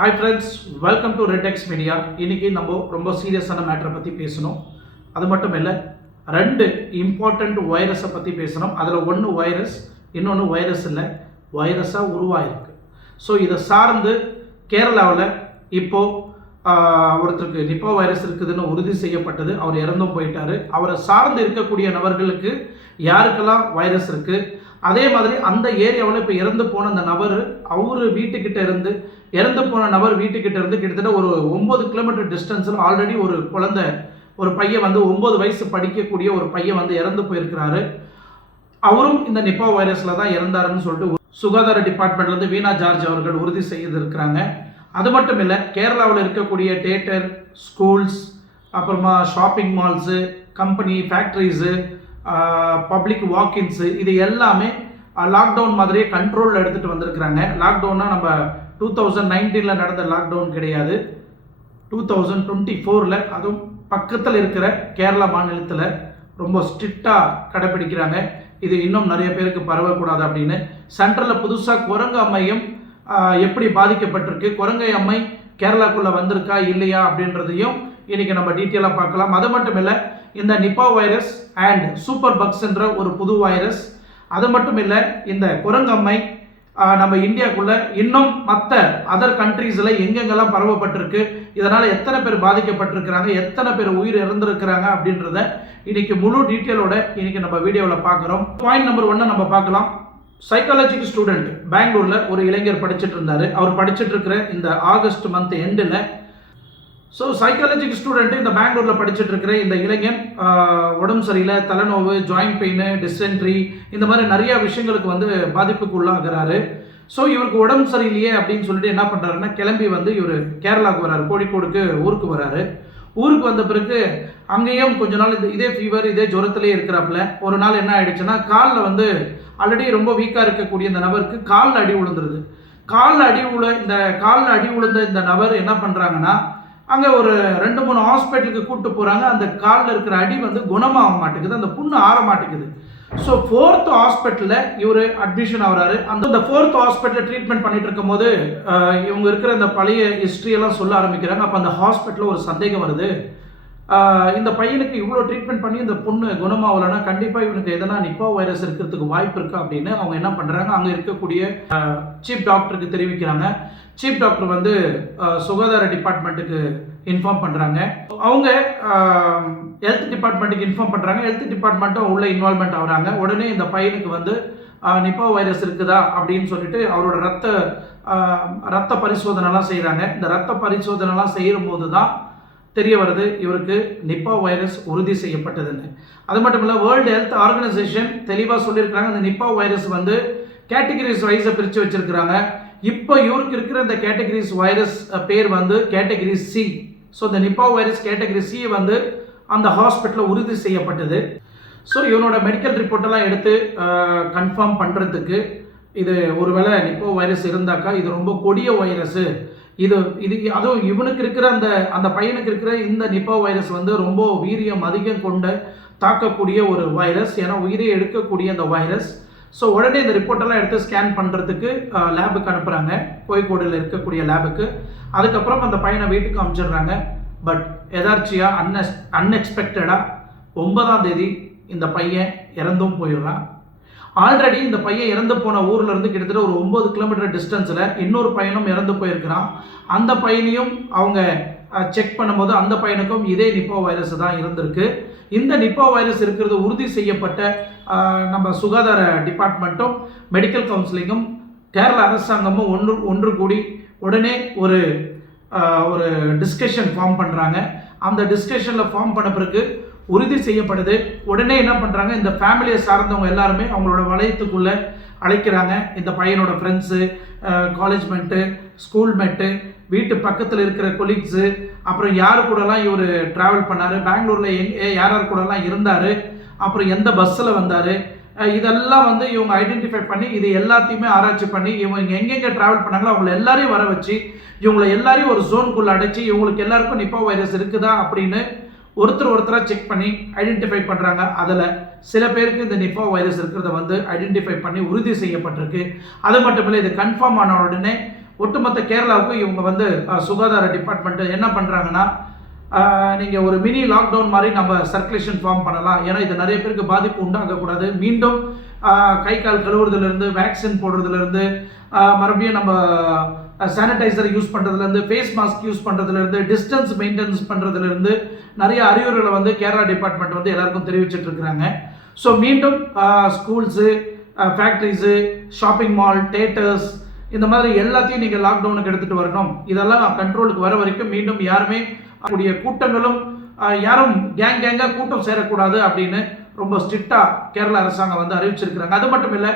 Hi friends, welcome to Redex Media. இன்னைக்கு நம்ம ரொம்ப சீரியஸான மேட்டரை பற்றி பேசணும். அது மட்டும் இல்லை, ரெண்டு இம்பார்ட்டண்ட் வைரஸை பற்றி பேசணும். அதில் ஒன்று வைரஸ், இன்னொன்று வைரஸ் இல்லை, வைரஸாக உருவாயிருக்கு. ஸோ இதை சார்ந்து கேரளாவில் இப்போது ஒருத்தருக்கு நிப்பா வைரஸ் இருக்குதுன்னு உறுதி செய்யப்பட்டது. அவர் இறந்தும் போயிட்டார். அவரை சார்ந்து இருக்கக்கூடிய நபர்களுக்கு யாருக்கெல்லாம் வைரஸ் இருக்குது, அதே மாதிரி அந்த ஏரியாவில் இப்போ இறந்து போன அந்த நபர் அவர் வீட்டுக்கிட்ட இருந்து இறந்து போன நபர் வீட்டுக்கிட்ட இருந்து கிட்டத்தட்ட ஒரு 9 கிலோமீட்டர் டிஸ்டன்ஸில் ஆல்ரெடி ஒரு பையன் வந்து 9 வயசு படிக்கக்கூடிய ஒரு பையன் வந்து இறந்து போயிருக்கிறாரு. அவரும் இந்த நிப்பா வைரஸில் தான் இறந்தாருன்னு சொல்லிட்டு சுகாதார டிபார்ட்மெண்ட்லேருந்து வீணா ஜார்ஜ் அவர்கள் உறுதி செய்திருக்கிறாங்க. அது மட்டும் இல்லை, கேரளாவில் இருக்கக்கூடிய தியேட்டர், ஸ்கூல்ஸ், அப்புறமா shopping malls, company, factories, public walkins, இது எல்லாமே லாக்டவுன் மாதிரியே கண்ட்ரோலில் எடுத்துகிட்டு வந்திருக்கிறாங்க. லாக்டவுன்னா நம்ம 2019 நடந்த லாக்டவுன் கிடையாது, 2024 அதுவும் பக்கத்தில் இருக்கிற கேரளா மாநிலத்தில் ரொம்ப ஸ்ட்ரிக்டாக கடைப்பிடிக்கிறாங்க. இது இன்னும் நிறைய பேருக்கு பரவக்கூடாது அப்படின்னு சென்ட்ரலில் புதுசாக குரங்கு அம்மையும் எப்படி பாதிக்கப்பட்டிருக்கு, குரங்கை அம்மை கேரளாக்குள்ளே வந்திருக்கா இல்லையா அப்படின்றதையும் இன்றைக்கி நம்ம டீட்டெயிலாக பார்க்கலாம். அது மட்டும் இல்லை, இந்த நிப்பா வைரஸ் அண்ட் சூப்பர் பக்ஸ்ன்ற ஒரு புது வைரஸ், அது மட்டும் இல்லை இந்த குரங்கம்மை நம்ம இந்தியாவுக்குள்ளே இன்னும் மற்ற அதர் கண்ட்ரீஸில் எங்கெங்கெல்லாம் பரவப்பட்டிருக்கு, இதனால் எத்தனை பேர் பாதிக்கப்பட்டிருக்கிறாங்க, எத்தனை பேர் உயிர் இறந்துருக்கிறாங்க அப்படின்றத இன்னைக்கு முழு டீட்டெயிலோட இன்னைக்கு நம்ம வீடியோவில் பார்க்குறோம். பாயிண்ட் நம்பர் 1 நம்ம பார்க்கலாம். சைக்காலஜிக்கு ஸ்டூடெண்ட் பெங்களூரில் ஒரு இளைஞர் படிச்சுட்டு இருந்தார். அவர் படிச்சுட்டு இருக்கிற இந்த ஆகஸ்ட் மந்த் எண்டில் சைக்காலஜிக்கு ஸ்டூடெண்ட் இந்த பெங்களூரில் படிச்சுட்டு இருக்கிற இந்த இளைஞன் உடம்பு சரியில்லை, தலைநோவு, ஜாயிண்ட் பெயின், டிசென்ட்ரி, இந்த மாதிரி நிறைய விஷயங்களுக்கு வந்து பாதிப்புக்கு உள்ளாகிறாரு. ஸோ இவருக்கு உடம்பு சரியில்லையே அப்படின்னு சொல்லிட்டு என்ன பண்ணுறாருன்னா, கிளம்பி வந்து இவர் கேரளாவுக்கு வர்றாரு, கோழிக்கோடுக்கு ஊருக்கு வர்றாரு. ஊருக்கு வந்த பிறகு அங்கேயும் கொஞ்ச நாள் இதே ஃபீவர், இதே ஜுரத்திலே இருக்கிறாப்புல. ஒரு நாள் என்ன ஆயிடுச்சுன்னா, காலில் வந்து ஆல்ரெடி ரொம்ப வீக்காக இருக்கக்கூடிய இந்த நபருக்கு காலில் அடி விழுந்துருது. காலில் அடி விழுந்த இந்த நபர் என்ன பண்ணுறாங்கன்னா, அங்கே ஒரு 2-3 ஹாஸ்பிட்டலுக்கு கூப்பிட்டு போகிறாங்க. அந்த காலில் இருக்கிற அடி வந்து குணமாக மாட்டேங்குது, அந்த புண்ணு ஆற மாட்டேங்குது. ஸோ 4th ஹாஸ்பிட்டலில் இவர் அட்மிஷன் ஆகிறாரு. அந்த 4th ஹாஸ்பிட்டலில் ட்ரீட்மெண்ட் பண்ணிட்டு இருக்கும் போது இவங்க இருக்கிற இந்த பழைய ஹிஸ்ட்ரியெல்லாம் சொல்ல ஆரம்பிக்கிறாங்க. அப்போ அந்த ஹாஸ்பிட்டலில் ஒரு சந்தேகம் வருது, இந்த பையனுக்கு இவ்வளோ ட்ரீட்மெண்ட் பண்ணி இந்த பொண்ணு குணமாகலைன்னா கண்டிப்பாக இவனுக்கு எதனா நிப்பா வைரஸ் இருக்கிறதுக்கு வாய்ப்பு இருக்கா அப்படின்னு அவங்க என்ன பண்ணுறாங்க, அங்கே இருக்கக்கூடிய சீஃப் டாக்டருக்கு தெரிவிக்கிறாங்க. சீஃப் டாக்டர் வந்து சுகாதார டிபார்ட்மெண்ட்டுக்கு இன்ஃபார்ம் பண்ணுறாங்க. அவங்க ஹெல்த் டிபார்ட்மெண்ட்டுக்கு இன்ஃபார்ம் பண்ணுறாங்க. ஹெல்த் டிபார்ட்மெண்ட்டும் உள்ள இன்வால்மெண்ட் ஆகுறாங்க. உடனே இந்த பையனுக்கு வந்து நிப்பா வைரஸ் இருக்குதா அப்படின்னு சொல்லிட்டு அவரோட ரத்த பரிசோதனைலாம் செய்கிறாங்க. இந்த ரத்த பரிசோதனைலாம் செய்யும் போது தான் தெரிய வருது இவருக்கு நிப்பா வைரஸ் உறுதி செய்யப்பட்டதுன்னு. அது மட்டும் இல்லை, வேர்ல்டு ஹெல்த் ஆர்கனைசேஷன் தெளிவாக சொல்லியிருக்காங்க, இந்த நிப்பா வைரஸ் வந்து கேட்டகரிஸ் வைஸை பிரித்து வச்சிருக்கிறாங்க. இப்போ இவருக்கு இருக்கிற இந்த கேட்டகரிஸ் வைரஸ் பேர் வந்து கேட்டகரி சி. ஸோ இந்த நிப்பா வைரஸ் கேட்டகரி சி வந்து அந்த ஹாஸ்பிட்டலில் உறுதி செய்யப்பட்டது. ஸோ இவனோட மெடிக்கல் ரிப்போர்ட்டெல்லாம் எடுத்து கன்ஃபார்ம் பண்ணுறதுக்கு, இது ஒருவேளை நிப்பா வைரஸ் இருந்தாக்கா இது ரொம்ப கொடிய வைரஸு, இது அதுவும் இவனுக்கு இருக்கிற அந்த பையனுக்கு இருக்கிற இந்த நிப்பா வைரஸ் வந்து ரொம்ப வீரியம் அதிகம் கொண்ட தாக்கக்கூடிய ஒரு வைரஸ், ஏன்னா உயிரை எடுக்கக்கூடிய அந்த வைரஸ். ஸோ உடனே இந்த ரிப்போர்ட்டெல்லாம் எடுத்து ஸ்கேன் பண்ணுறதுக்கு லேபுக்கு அனுப்புகிறாங்க, கோழிக்கோடில் இருக்கக்கூடிய லேபுக்கு. அதுக்கப்புறம் அந்த பையனை வீட்டுக்கு அனுப்பிச்சிடுறாங்க. பட் எதார்ச்சியாக அன்எக்ஸ்பெக்டடாக 9ஆம் தேதி இந்த பையன் இறந்தும் போயிடுறான். ஆல்ரெடி இந்த பையன் இறந்து போன ஊரில் இருந்து கிட்டத்தட்ட ஒரு 9 கிலோமீட்டர் டிஸ்டன்ஸில் இன்னொரு பையனும் இறந்து போயிருக்கிறான். அந்த பையனையும் அவங்க செக் பண்ணும்போது அந்த பையனுக்கும் இதே நிப்பா வைரஸ் தான் இருந்திருக்கு. இந்த நிப்பா வைரஸ் இருக்கிறது உறுதி செய்யப்பட்ட நம்ம சுகாதார டிபார்ட்மெண்ட்டும் மெடிக்கல் கவுன்சிலிங்கும் கேரள அரசாங்கமும் ஒன்று கூடி உடனே ஒரு டிஸ்கஷன் ஃபார்ம் பண்ணுறாங்க. அந்த டிஸ்கஷனில் ஃபார்ம் பண்ண பிறகு உறுதி செய்யப்படுது. உடனே என்ன பண்ணுறாங்க, இந்த ஃபேமிலியை சார்ந்தவங்க எல்லாருமே அவங்களோட வளையத்துக்குள்ளே அழைக்கிறாங்க. இந்த பையனோட ஃப்ரெண்ட்ஸு, காலேஜ் மேட்டு, ஸ்கூல் மேட்டு, வீட்டு பக்கத்தில் இருக்கிற கொலீக்ஸு, அப்புறம் யார் கூடலாம் இவர் ட்ராவல் பண்ணார், பெங்களூரில் யார் கூடலாம் இருந்தார், அப்புறம் எந்த பஸ்ஸில் வந்தார், இதெல்லாம் வந்து இவங்க ஐடென்டிஃபை பண்ணி இது எல்லாத்தையுமே ஆராய்ச்சி பண்ணி இவங்க எங்கெங்கே ட்ராவல் பண்ணாங்களோ அவங்கள எல்லாரையும் வர வச்சு இவங்களை எல்லாரையும் ஒரு ஜோனுக்குள்ளே அடைச்சி இவங்களுக்கு எல்லாருக்கும் நிப்பா வைரஸ் இருக்குதா அப்படின்னு ஒருத்தராக செக் பண்ணி ஐடென்டிஃபை பண்ணுறாங்க. அதில் சில பேருக்கு இந்த நிப்பா வைரஸ் இருக்கிறத வந்து ஐடென்டிஃபை பண்ணி உறுதி செய்யப்பட்டிருக்கு. அது மட்டும் இல்லை, இது கன்ஃபார்ம் ஆன உடனே ஒட்டுமொத்த கேரளாவுக்கும் இவங்க வந்து சுகாதார டிபார்ட்மெண்ட் என்ன பண்ணுறாங்கன்னா, நீங்கள் ஒரு மினி லாக்டவுன் மாதிரி நம்ம சர்க்குலேஷன் ஃபார்ம் பண்ணலாம். ஏன்னா இது நிறைய பேருக்கு பாதிப்பு உண்டாகக்கூடாது. மீண்டும் கை கால் கழுவுறதுலேருந்து, வேக்சின் போடுறதுலேருந்து, மறுபடியும் நம்ம சானிடைசர் யூஸ் பண்ணுறதுலேருந்து, ஃபேஸ் மாஸ்க் யூஸ் பண்ணுறதுலேருந்து, டிஸ்டன்ஸ் மெயின்டெனன்ஸ் பண்ணுறதுலேருந்து நிறைய அறிவுரைகளை வந்து கேரளா டிபார்ட்மெண்ட் வந்து எல்லாருக்கும் தெரிவிச்சிட்டு இருக்கிறாங்க. ஸோ மீண்டும் schools, factories, shopping mall, theatres இந்த மாதிரி எல்லாத்தையும் நீங்கள் லாக்டவுனுக்கு எடுத்துகிட்டு வரணும். இதெல்லாம் கண்ட்ரோலுக்கு வர வரைக்கும் மீண்டும் யாருமே கூடிய கூட்டங்களும் யாரும் கேங்காக கூட்டம் சேரக்கூடாது அப்படின்னு ரொம்ப ஸ்ட்ரிக்டாக கேரளா அரசாங்கம் வந்து அறிவிச்சிருக்கிறாங்க. அது மட்டும் இல்லை,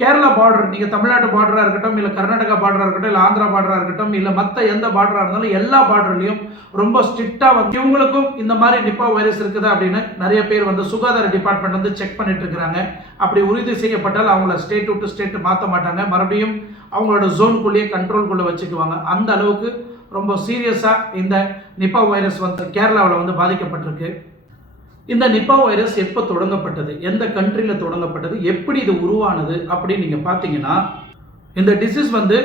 கேரளா பார்டர், நீங்கள் தமிழ்நாடு பார்டராக இருக்கட்டும், இல்லை கர்நாடகா பார்டராக இருக்கட்டும், இல்லை ஆந்திரா பார்டராக இருக்கட்டும், இல்லை மற்ற எந்த பார்டராக இருந்தாலும் எல்லா பார்டர்லையும் ரொம்ப ஸ்ட்ரிக்டாக வந்து இவங்களுக்கும் இந்த மாதிரி நிப்பா வைரஸ் இருக்குதா அப்படின்னு நிறைய பேர் வந்து சுகாதார டிபார்ட்மெண்ட் வந்து செக் பண்ணிட்டு இருக்கிறாங்க. அப்படி உறுதி செய்யப்பட்டால் அவங்கள ஸ்டேட் விட்டு ஸ்டேட் மாற்ற மாட்டாங்க, மறுபடியும் அவங்களோட ஜோனுக்குள்ளேயே கண்ட்ரோல்குள்ளே வச்சுக்குவாங்க. அந்த அளவுக்கு ரொம்ப சீரியஸாக இந்த நிப்பா வைரஸ் வந்து கேரளாவில் வந்து பாதிக்கப்பட்டிருக்கு. இந்த நிப்பா வைரஸ் எப்போ தொடங்கப்பட்டது, எந்த கண்ட்ரியில் தொடங்கப்பட்டது, எப்படி இது உருவானது அப்படின்னு நீங்கள் பார்த்தீங்கன்னா, இந்த டிசீஸ் வந்து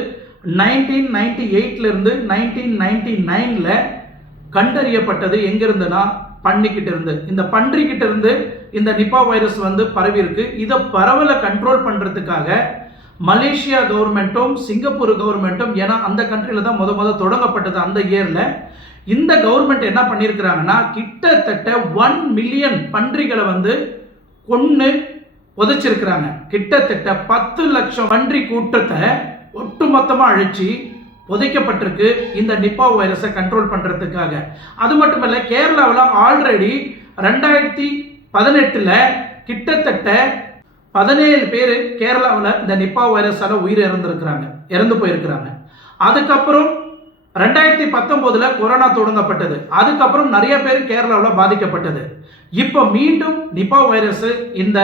1998லேருந்து 1999ல் கண்டறியப்பட்டது. எங்கிருந்துன்னா பன்னிக்கிட்ட இருந்து. இந்த பன்றிக்கிட்ட இருந்து இந்த நிப்பா வைரஸ் வந்து பரவி இருக்கு. இதை பரவலை கண்ட்ரோல் பண்ணுறதுக்காக மலேசியா கவர்மெண்ட்டும் சிங்கப்பூர் கவர்மெண்ட்டும், ஏன்னா அந்த கண்ட்ரியில் தான் முத தொடங்கப்பட்டது அந்த இயரில், இந்த கவர்மெண்ட் என்ன பண்ணியிருக்கிறாங்கன்னா கிட்டத்தட்ட 1 மில்லியன் பன்றிகளை வந்து கொன்று புதைச்சிருக்கிறாங்க. கிட்டத்தட்ட 10 லட்சம் பன்றி கூட்டத்தை ஒட்டுமொத்தமாக அழிச்சு புதைக்கப்பட்டிருக்கு இந்த நிப்பா வைரஸை கண்ட்ரோல் பண்ணுறதுக்காக. அது மட்டும் இல்லை, கேரளாவில் ஆல்ரெடி 2018ல் கிட்டத்தட்ட 17 பேர் கேரளாவில் இந்த நிப்பா வைரஸால் இறந்து போயிருக்கிறாங்க. அதுக்கப்புறம் 2019ல் கொரோனா தொடங்கப்பட்டது. அதுக்கப்புறம் நிறைய பேர் கேரளாவில் பாதிக்கப்பட்டது. இப்போ மீண்டும் நிப்பா வைரஸ் இந்த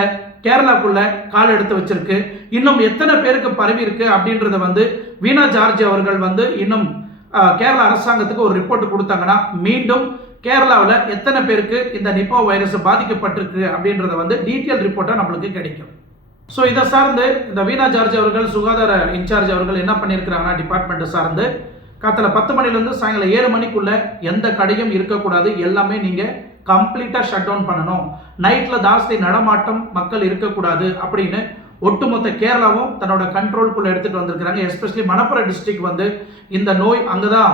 கேரளாக்குள்ள கால் எடுத்து வச்சிருக்கு. இன்னும் எத்தனை பேருக்கு பரவி இருக்கு அப்படின்றத வந்து வீணா ஜார்ஜ் அவர்கள் வந்து இன்னும் கேரளா அரசாங்கத்துக்கு ஒரு ரிப்போர்ட் கொடுத்தாங்கன்னா மீண்டும் கேரளாவில் எத்தனை பேருக்கு இந்த நிப்பா வைரஸ் பாதிக்கப்பட்டிருக்கு அப்படின்றத வந்து டீட்டெயில் ரிப்போர்ட்டாக நம்மளுக்கு கிடைக்கும். ஸோ இதை சார்ந்து இந்த வீணா ஜார்ஜ் அவர்கள், சுகாதார இன்சார்ஜ் அவர்கள் என்ன பண்ணியிருக்கிறாங்கன்னா, டிபார்ட்மெண்ட்டை சார்ந்து காத்தல 10 மணிலேருந்து சாயங்காலம் 7 மணிக்குள்ள எந்த கடையும் இருக்கக்கூடாது, எல்லாமே நீங்கள் கம்ப்ளீட்டாக ஷட் டவுன் பண்ணணும், நைட்டில் ஜாஸ்தி நடமாட்டம் மக்கள் இருக்கக்கூடாது அப்படின்னு ஒட்டுமொத்த கேரளாவும் தன்னோட கண்ட்ரோலுக்குள்ள எடுத்துகிட்டு வந்திருக்கிறாங்க. எஸ்பெஷலி மணப்புரம் டிஸ்ட்ரிக்ட் வந்து இந்த நோய் அங்கே தான்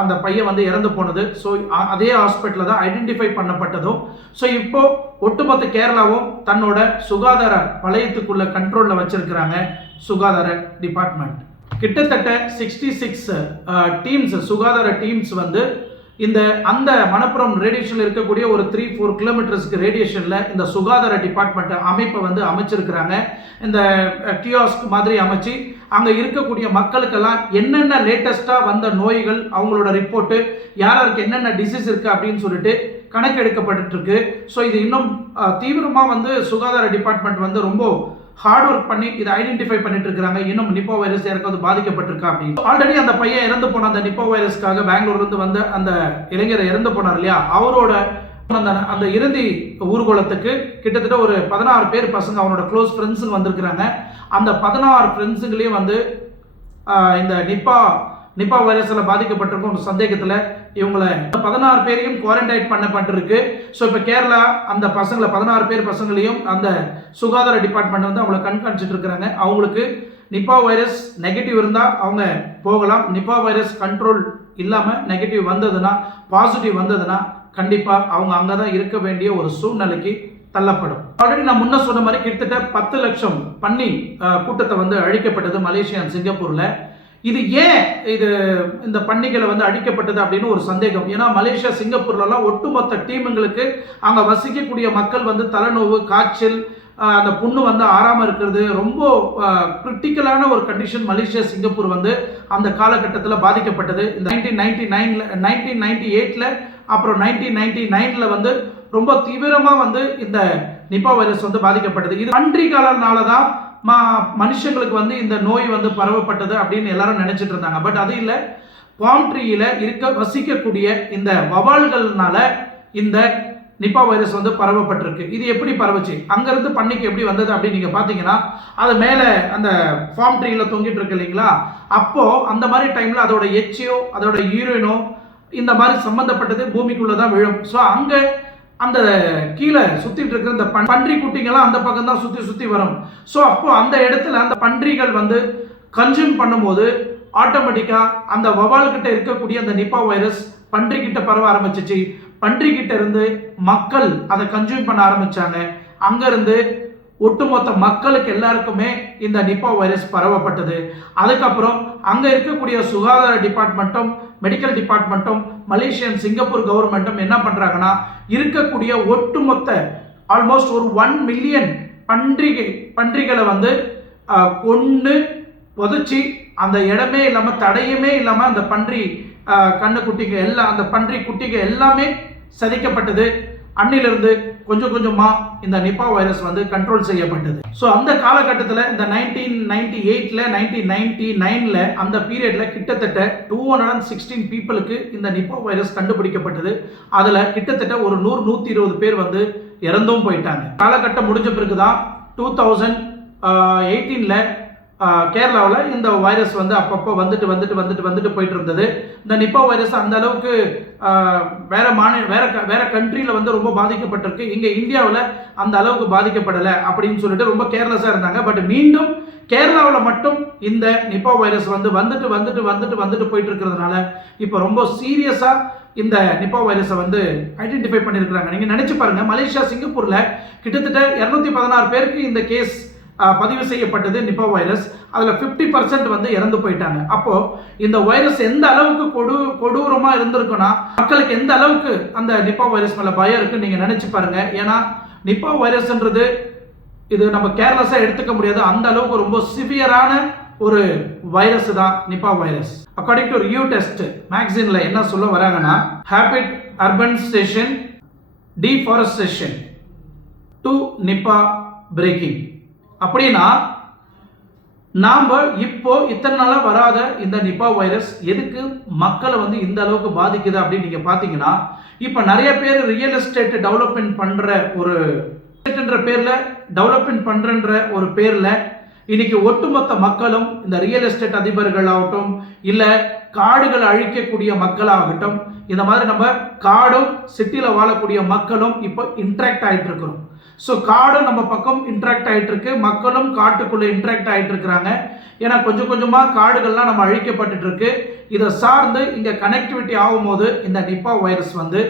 அந்த பையன் வந்து இறந்து போனது. ஸோ அதே ஹாஸ்பிட்டலில் தான் ஐடென்டிஃபை பண்ணப்பட்டதும். ஸோ இப்போ ஒட்டுமொத்த கேரளாவும் தன்னோட சுகாதார வலயத்துக்குள்ள கண்ட்ரோலில் வச்சிருக்கிறாங்க சுகாதார டிபார்ட்மெண்ட். கிட்டத்தட்ட 66 டீம்ஸ், சுகாதார டீம்ஸ் வந்து அந்த மணப்புரம் ரேடியேஷனில் இருக்கக்கூடிய ஒரு 3-4 கிலோமீட்டர்ஸ்க்கு ரேடியேஷனில் இந்த சுகாதார டிபார்ட்மெண்ட் அமைப்பை வந்து அமைச்சிருக்கிறாங்க. இந்த கியாஸ்க் மாதிரி அமைச்சு அங்கே இருக்கக்கூடிய மக்களுக்கெல்லாம் என்னென்ன லேட்டஸ்ட்டாக வந்த நோய்கள், அவங்களோட ரிப்போர்ட்டு, யாருக்கு என்னென்ன டிசீஸ் இருக்குது அப்படின்னு சொல்லிட்டு கணக்கெடுக்கப்பட்டு இருக்கு. ஸோ இது இன்னும் தீவிரமாக வந்து சுகாதார டிபார்ட்மெண்ட் வந்து ரொம்ப ஹார்ட் ஒர்க் பண்ணி இதை ஐடென்டிஃபை பண்ணிட்டு இருக்காங்க. இன்னும் நிப்பா வைரஸ் யாருக்காவது பாதிக்கப்பட்டிருக்கா அப்படின்னு. ஆல்ரெடி அந்த பையன் இறந்து போன அந்த நிப்பா வைரஸ்க்காக பெங்களூர்லேருந்து வந்த அந்த இளைஞரை இறந்து போனார் இல்லையா, அவரோட அந்த இறுதி ஊர்வலத்துக்கு கிட்டத்தட்ட ஒரு 16 பேர் பசங்க, அவனோட க்ளோஸ் ஃப்ரெண்ட்ஸுங்க வந்திருக்கிறாங்க. அந்த 16 ஃப்ரெண்ட்ஸுங்களையும் வந்து இந்த நிப்பா வைரஸில் பாதிக்கப்பட்டிருக்கும் சந்தேகத்தில் இவங்களை 16 பேரையும் குவாரண்டைன் பண்ணப்பட்டிருக்கு. ஸோ இப்போ கேரளா அந்த பசங்களை 16 பேர் பசங்களையும் அந்த சுகாதார டிபார்ட்மெண்ட் வந்து அவங்கள கண்காணிச்சிட்டு இருக்கிறாங்க. அவங்களுக்கு நிப்பா வைரஸ் நெகட்டிவ் இருந்தால் அவங்க போகலாம். நிப்பா வைரஸ் கண்ட்ரோல் இல்லாமல் நெகட்டிவ் வந்ததுன்னா, பாசிட்டிவ் வந்ததுன்னா கண்டிப்பாக அவங்க அங்கே தான் இருக்க வேண்டிய ஒரு சூழ்நிலைக்கு தள்ளப்படும். ஆல்ரெடி நான் முன்ன சொன்ன மாதிரி கிட்டத்தட்ட 10 லட்சம் பன்னி கூட்டத்தை வந்து அழிக்கப்பட்டது மலேசியா, சிங்கப்பூரில். இது ஏன் இந்த பன்னிகளை வந்து அழிக்கப்பட்டது அப்படின்னு ஒரு சந்தேகம். ஏன்னா மலேசியா, சிங்கப்பூர்லாம் ஒட்டுமொத்த டீமுங்களுக்கு அங்கே வசிக்கக்கூடிய மக்கள் வந்து தலைநோவு, காய்ச்சல், அந்த புண்ணு வந்து ஆறாமல் இருக்கிறது, ரொம்ப கிரிட்டிக்கலான ஒரு கண்டிஷன் மலேசியா, சிங்கப்பூர் வந்து அந்த காலகட்டத்தில் பாதிக்கப்பட்டது. இந்த 1998ல் அப்புறம் 1999ல் வந்து ரொம்ப தீவிரமாக வந்து இந்த நிப்பா வைரஸ் வந்து பாதிக்கப்பட்டது. இது பன்றி காலனால தான் மனுஷங்களுக்கு வந்து இந்த நோய் வந்து பரவப்பட்டது அப்படின்னு எல்லாரும் நினைச்சிட்டு இருந்தாங்க. பட் அது இல்லை, பாம் ட்ரீயில் வசிக்கக்கூடிய இந்த வவால்கள்னால இந்த நிப்பா வைரஸ் வந்து பரவப்பட்டிருக்கு. இது எப்படி பரவுச்சு, அங்கேருந்து பண்ணிக்கு எப்படி வந்தது அப்படின்னு நீங்கள் பார்த்தீங்கன்னா, அது மேலே அந்த ஃபார்ம் ட்ரீயில் தொங்கிட்டு இருக்கு இல்லைங்களா, அப்போது அந்த மாதிரி டைமில் அதோட எச்சியோ அதோட யூரினோ இந்த மாதிரி சம்மந்தப்பட்டது பூமிக்குள்ளே தான் விழும். ஸோ அங்கே அந்த கீழே சுற்றிட்டு இருக்கிற இந்த பன்றி குட்டிங்கெல்லாம் அந்த பக்கம் தான் சுற்றி சுற்றி வரும். ஸோ அப்போது அந்த இடத்துல அந்த பன்றிகள் வந்து கன்சியூம் பண்ணும்போது ஆட்டோமேட்டிக்காக அந்த வவால்கிட்ட இருக்கக்கூடிய அந்த நிப்பா வைரஸ் பன்றிக்கிட்ட பரவ ஆரம்பிச்சிச்சு. பன்றிக்கிட்ட இருந்து மக்கள் அதை கன்சியூம் பண்ண ஆரம்பிச்சாங்க. அங்கேருந்து ஒட்டுமொத்த மக்களுக்கு எல்லாருக்குமே இந்த நிப்பா வைரஸ் பரவப்பட்டது. அதுக்கப்புறம் அங்கே இருக்கக்கூடிய சுகாதார டிபார்ட்மெண்ட்டும் மெடிக்கல் டிபார்ட்மெண்ட்டும் மலேசியன் சிங்கப்பூர் கவர்மெண்ட்டும் என்ன பண்ணுறாங்கன்னா, இருக்கக்கூடிய ஒட்டுமொத்த ஆல்மோஸ்ட் ஒரு 1 மில்லியன் பன்றிகளை வந்து கொண்டு புதைச்சி அந்த இடமே இல்லாமல் தடையுமே இல்லாமல் அந்த பன்றி கண்ணுக்குட்டிங்க எல்லாம் அந்த பன்றி குட்டிங்க எல்லாமே சதிக்கப்பட்டது. அன்னிலிருந்து கொஞ்சம் கொஞ்சமாக இந்த நிப்பா வைரஸ் வந்து கண்ட்ரோல் செய்யப்பட்டது. ஸோ அந்த காலகட்டத்தில் இந்த 1998ல் 1999ல் அந்த பீரியடில் கிட்டத்தட்ட 216 பீப்புளுக்கு இந்த நிப்பா வைரஸ் கண்டுபிடிக்கப்பட்டது. அதில் கிட்டத்தட்ட ஒரு 100-120 பேர் வந்து இறந்தும் போயிட்டாங்க. காலகட்டம் முடிஞ்ச பிறகு தான் 2018ல் கேரளாவில் இந்த வைரஸ் வந்து அப்பப்போ வந்துட்டு போயிட்டு இருந்தது. இந்த நிப்பா வைரஸ் அந்த அளவுக்கு வேற கண்ட்ரியில் வந்து ரொம்ப பாதிக்கப்பட்டிருக்கு. இங்கே இந்தியாவில் அந்த அளவுக்கு பாதிக்கப்படலை அப்படின்னு சொல்லிட்டு ரொம்ப கேர்லெஸ்ஸாக இருந்தாங்க. பட் மீண்டும் கேரளாவில் மட்டும் இந்த நிப்பா வைரஸ் வந்து வந்துட்டு போயிட்டு இருக்கிறதுனால இப்போ ரொம்ப சீரியஸாக இந்த நிப்பா வைரஸை வந்து ஐடென்டிஃபை பண்ணியிருக்கிறாங்க. நீங்கள் நினச்சி பாருங்கள், மலேசியா சிங்கப்பூரில் கிட்டத்தட்ட 216 பேருக்கு இந்த கேஸ் பதிவு செய்யப்பட்டது நிப்பா வைரஸ். அதில் 50% வந்து இறந்து போயிட்டாங்க. அப்போ இந்த வைரஸ் எந்த அளவுக்கு கொடூரமாக இருந்திருக்குன்னா, மக்களுக்கு எந்த அளவுக்கு அந்த நிப்பா வைரஸ் மேலே பயம் இருக்குன்னு நீங்கள் நினச்சி பாருங்க. ஏன்னா நிப்பா வைரஸ்ன்றது இது நம்ம கேர்லெஸ்ஸாக எடுத்துக்க முடியாது. அந்த அளவுக்கு ரொம்ப சிவியரான ஒரு வைரஸ் தான் Nipah virus. According to review test மேகசினில் என்ன சொல்ல வராங்கன்னா, habit urbanisation deforestation to Nipah breaking. அப்படின்னா நாம் இப்போ இத்தனை நாளாக வராத இந்த நிப்பா வைரஸ் எதுக்கு மக்களை வந்து இந்த அளவுக்கு பாதிக்குது அப்படின்னு நீங்கள் பார்த்தீங்கன்னா, இப்போ நிறைய பேர் ரியல் எஸ்டேட் டெவலப்மெண்ட் பண்ணுற ஒரு பேரில் இன்னைக்கு ஒட்டுமொத்த மக்களும் இந்த ரியல் எஸ்டேட் அதிபர்கள் ஆகட்டும், இல்லை காடுகளை அழிக்கக்கூடிய மக்களாகட்டும், இந்த மாதிரி நம்ம காடும் சிட்டியில் வாழக்கூடிய மக்களும் இப்போ இன்ட்ராக்ட் ஆகிட்டு இருக்கிறோம். ஸோ காடும் நம்ம பக்கம் இன்ட்ராக்ட் ஆகிட்டு இருக்கு, மக்களும் காட்டுக்குள்ளே இன்ட்ராக்ட் ஆகிட்டு இருக்கிறாங்க. ஏன்னா கொஞ்சம் கொஞ்சமாக காடுகள்லாம் நம்ம அழிக்கப்பட்டு இருக்கு. இதை சார்ந்து இங்கே கனெக்டிவிட்டி ஆகும்போது இந்த நிப்பா வைரஸ் வந்து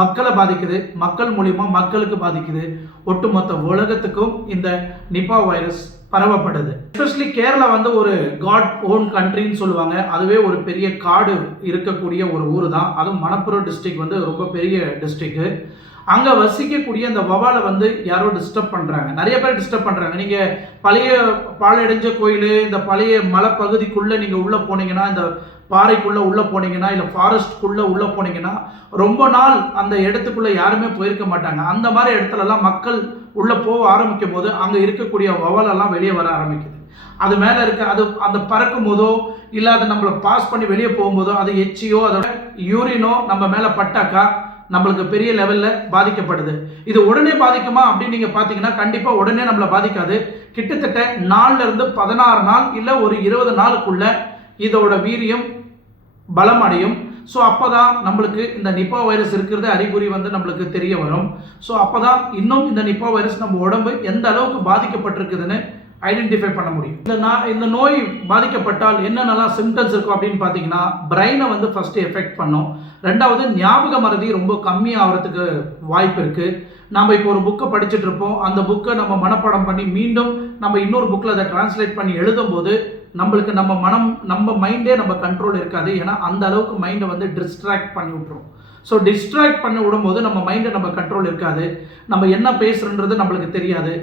மக்களை பாதிக்குது, மக்கள் மூலிமா மக்களுக்கு பாதிக்குது. ஒட்டுமொத்த உலகத்துக்கும் இந்த நிப்பா வைரஸ் பரவப்படுது. எஸ்பெஷலி கேரளா வந்து ஒரு காட் ஓன் கண்ட்ரின்னு சொல்லுவாங்க. அதுவே ஒரு பெரிய காடு இருக்கக்கூடிய ஒரு ஊர் தான். அதுவும் மணப்புரம் டிஸ்ட்ரிக்ட் வந்து ரொம்ப பெரிய டிஸ்ட்ரிக்ட். அங்கே வசிக்கக்கூடிய அந்த வவாலை வந்து யாரோ டிஸ்டர்ப் பண்ணுறாங்க, நிறைய பேர் டிஸ்டர்ப் பண்ணுறாங்க. நீங்கள் பழைய பாழடைஞ்ச கோயில், இந்த பழைய மலைப்பகுதிக்குள்ளே நீங்கள் உள்ளே போனீங்கன்னா, இந்த பாறைக்குள்ளே உள்ளே போனீங்கன்னா, இல்லை ஃபாரஸ்ட்குள்ளே உள்ளே போனீங்கன்னா, ரொம்ப நாள் அந்த இடத்துக்குள்ளே யாருமே போயிருக்க மாட்டாங்க. அந்த மாதிரி இடத்துலலாம் மக்கள் உள்ளே போக ஆரம்பிக்கும் போது அங்கே இருக்கக்கூடிய வவாலெல்லாம் வெளியே வர ஆரம்பிக்குது. அது மேலே இருக்க அது அந்த பறக்கும் போதோ இல்லை அதை நம்மளை பாஸ் பண்ணி வெளியே போகும்போதோ அது எச்சியோ அதோட யூரினோ நம்ம மேலே பட்டாக்கா நம்மளுக்கு பெரிய லெவலில் பாதிக்கப்படுது. இது உடனே பாதிக்குமா அப்படின்னு நீங்கள் பார்த்தீங்கன்னா, கண்டிப்பாக உடனே நம்மளை பாதிக்காது. கிட்டத்தட்ட 4லேருந்து 16 நாள் இல்லை ஒரு 20 நாளுக்குள்ள இதோட வீரியம் பலம் அடையும். ஸோ அப்போ தான் நம்மளுக்கு இந்த நிப்பா வைரஸ் இருக்கிறது அறிகுறி வந்து நம்மளுக்கு தெரிய வரும். ஸோ அப்போ தான் இன்னும் இந்த நிப்பா வைரஸ் நம்ம உடம்பு எந்த அளவுக்கு பாதிக்கப்பட்டிருக்குதுன்னு ஐடென்டிஃபை பண்ண முடியும். இந்த நோய் பாதிக்கப்பட்டால் என்னென்னலாம் சிம்டம்ஸ் இருக்கும் அப்படின்னு பார்த்தீங்கன்னா, பிரெயினை வந்து ஃபஸ்ட்டு எஃபெக்ட் பண்ணும். ரெண்டாவது ஞாபக மறதி ரொம்ப கம்மியாகிறதுக்கு வாய்ப்பு இருக்குது. நம்ம இப்போ ஒரு புக்கை படிச்சுட்டு இருப்போம், அந்த புக்கை நம்ம மனப்பாடம் பண்ணி மீண்டும் நம்ம இன்னொரு புக்கில் அதை டிரான்ஸ்லேட் பண்ணி எழுதும்போது நம்மளுக்கு நம்ம மைண்டே நம்ம கண்ட்ரோல் இருக்காது. ஏன்னா அந்த அளவுக்கு மைண்டை வந்து டிஸ்ட்ராக்ட் பண்ணி விட்டுரும். ஸோ டிஸ்ட்ராக்ட் பண்ணி விடும்போது நம்ம மைண்டை நம்ம கண்ட்ரோல் இருக்காது. நம்ம என்ன பேசுகிறன்றது நம்மளுக்கு தெரியாது.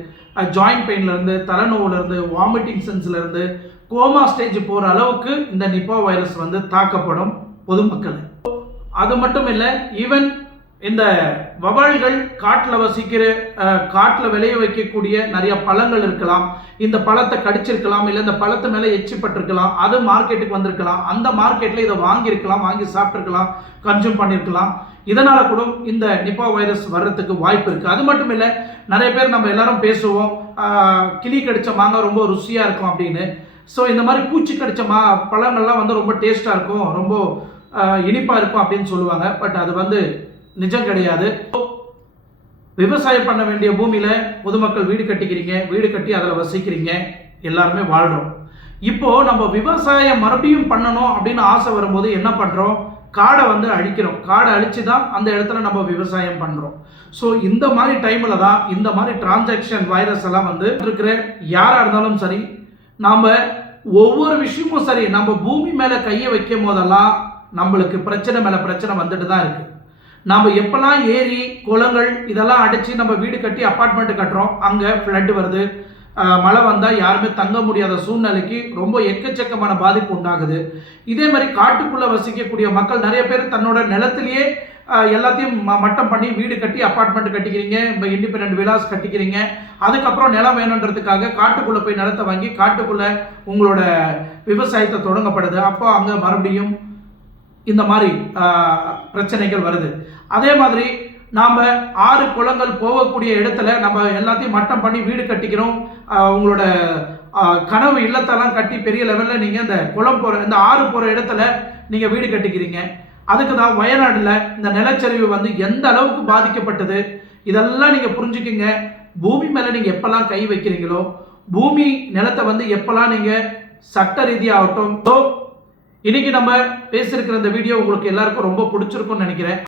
ஜாயிண்ட் பெயின்லேருந்து, தலைநோவுலேருந்து, வாமிட்டிங் சென்ஸ்லேருந்து கோமா ஸ்டேஜ் போகிற அளவுக்கு இந்த நிப்பா வைரஸ் வந்து தாக்கப்படும் பொதுமக்கள். அது மட்டும் இல்லை, ஈவன் இந்த வவால்கள் காட்டில் வசிக்கிற காட்டில் விளைய வைக்கக்கூடிய நிறைய பழங்கள் இருக்கலாம். இந்த பழத்தை கடிச்சிருக்கலாம், இல்லை இந்த பழத்து மேலே எச்சிப்பட்டிருக்கலாம், அது மார்க்கெட்டுக்கு வந்திருக்கலாம். அந்த மார்க்கெட்டில் இதை வாங்கியிருக்கலாம், வாங்கி சாப்பிட்ருக்கலாம், கன்சியூம் பண்ணியிருக்கலாம். இதனால கூட இந்த நிப்பா வைரஸ் வர்றதுக்கு வாய்ப்பு இருக்குது. அது மட்டும் இல்லை, நிறைய பேர் நம்ம எல்லாரும் பேசுவோம் கிளி கடிச்ச மாங்காய் ரொம்ப ருசியாக இருக்கும் அப்படின்னு. ஸோ இந்த மாதிரி பூச்சி கடிச்ச பழங்கள்லாம் வந்து ரொம்ப டேஸ்ட்டாக இருக்கும், ரொம்ப இனிப்பாக இருக்கும் அப்படின்னு சொல்லுவாங்க. பட் அது வந்து நிஜம் கிடையாது. விவசாயம் பண்ண வேண்டிய பூமியில பொதுமக்கள் வீடு கட்டிக்கிறீங்க, வீடு கட்டி அதில் வசிக்கிறீங்க, எல்லாருமே வாழ்றோம். இப்போ நம்ம விவசாயம் மறுபடியும் பண்ணணும் அப்படின்னு ஆசை வரும்போது என்ன பண்றோம்? காடை வந்து அழிக்கிறோம். காடை அழிச்சு தான் அந்த இடத்துல நம்ம விவசாயம் பண்றோம். ஸோ இந்த மாதிரி டைம்ல தான் இந்த மாதிரி டிரான்சாக்ஷன் வைரஸ் எல்லாம் வந்து இருக்கிற யாரா இருந்தாலும் சரி, நாம ஒவ்வொரு விஷயமும் சரி, நம்ம பூமி மேல கையை வைக்கும் போதெல்லாம் நம்மளுக்கு பிரச்சனை மேல பிரச்சனை வந்துட்டு தான் இருக்கு. நம்ம எப்பெல்லாம் ஏரி குளங்கள் இதெல்லாம் அடிச்சு நம்ம வீடு கட்டி அப்பார்ட்மெண்ட் கட்டுறோம், அங்க ஃப்ளட் வருது, மழை வந்தால் யாருமே தங்க முடியாத சூழ்நிலைக்கு ரொம்ப எக்கச்சக்கமான பாதிப்பு உண்டாகுது. இதே மாதிரி காட்டுக்குள்ளே வசிக்கக்கூடிய மக்கள் நிறைய பேர் தன்னோட நிலத்திலேயே எல்லாத்தையும் மட்டம் பண்ணி வீடு கட்டி அப்பார்ட்மெண்ட் கட்டிக்கிறீங்க, இண்டிபெண்டன்ட் விலாஸ் கட்டிக்கிறீங்க. அதுக்கப்புறம் நிலம் வேணுன்றதுக்காக காட்டுக்குள்ளே போய் நிலத்தை வாங்கி காட்டுக்குள்ளே உங்களோட விவசாயத்தை தொடங்கப்படுது. அப்போ அங்கே மறுபடியும் இந்த மாதிரி பிரச்சனைகள் வருது. அதே மாதிரி நாம் ஆறு குளங்கள் போகக்கூடிய இடத்துல நம்ம எல்லாத்தையும் மட்டம் பண்ணி வீடு கட்டிக்கிறோம். உங்களோட கனவு இல்லத்தெல்லாம் கட்டி பெரிய லெவலில் நீங்கள் இந்த குளம் போகிற இந்த ஆறு போகிற இடத்துல நீங்கள் வீடு கட்டிக்கிறீங்க. அதுக்கு தான் வயநாட்டில் இந்த நிலச்சரிவு வந்து எந்த அளவுக்கு பாதிக்கப்பட்டது இதெல்லாம் நீங்கள் புரிஞ்சுக்கிங்க. பூமி மேலே நீங்கள் எப்பெல்லாம் கை வைக்கிறீங்களோ, பூமி நிலத்தை வந்து எப்பெல்லாம் நீங்கள் சட்ட ரீதியாகட்டும். ஸோ இன்னைக்கு நம்ம பேசியிருக்கிற இந்த வீடியோ உங்களுக்கு எல்லாருக்கும் ரொம்ப பிடிச்சிருக்கும்னு நினைக்கிறேன்.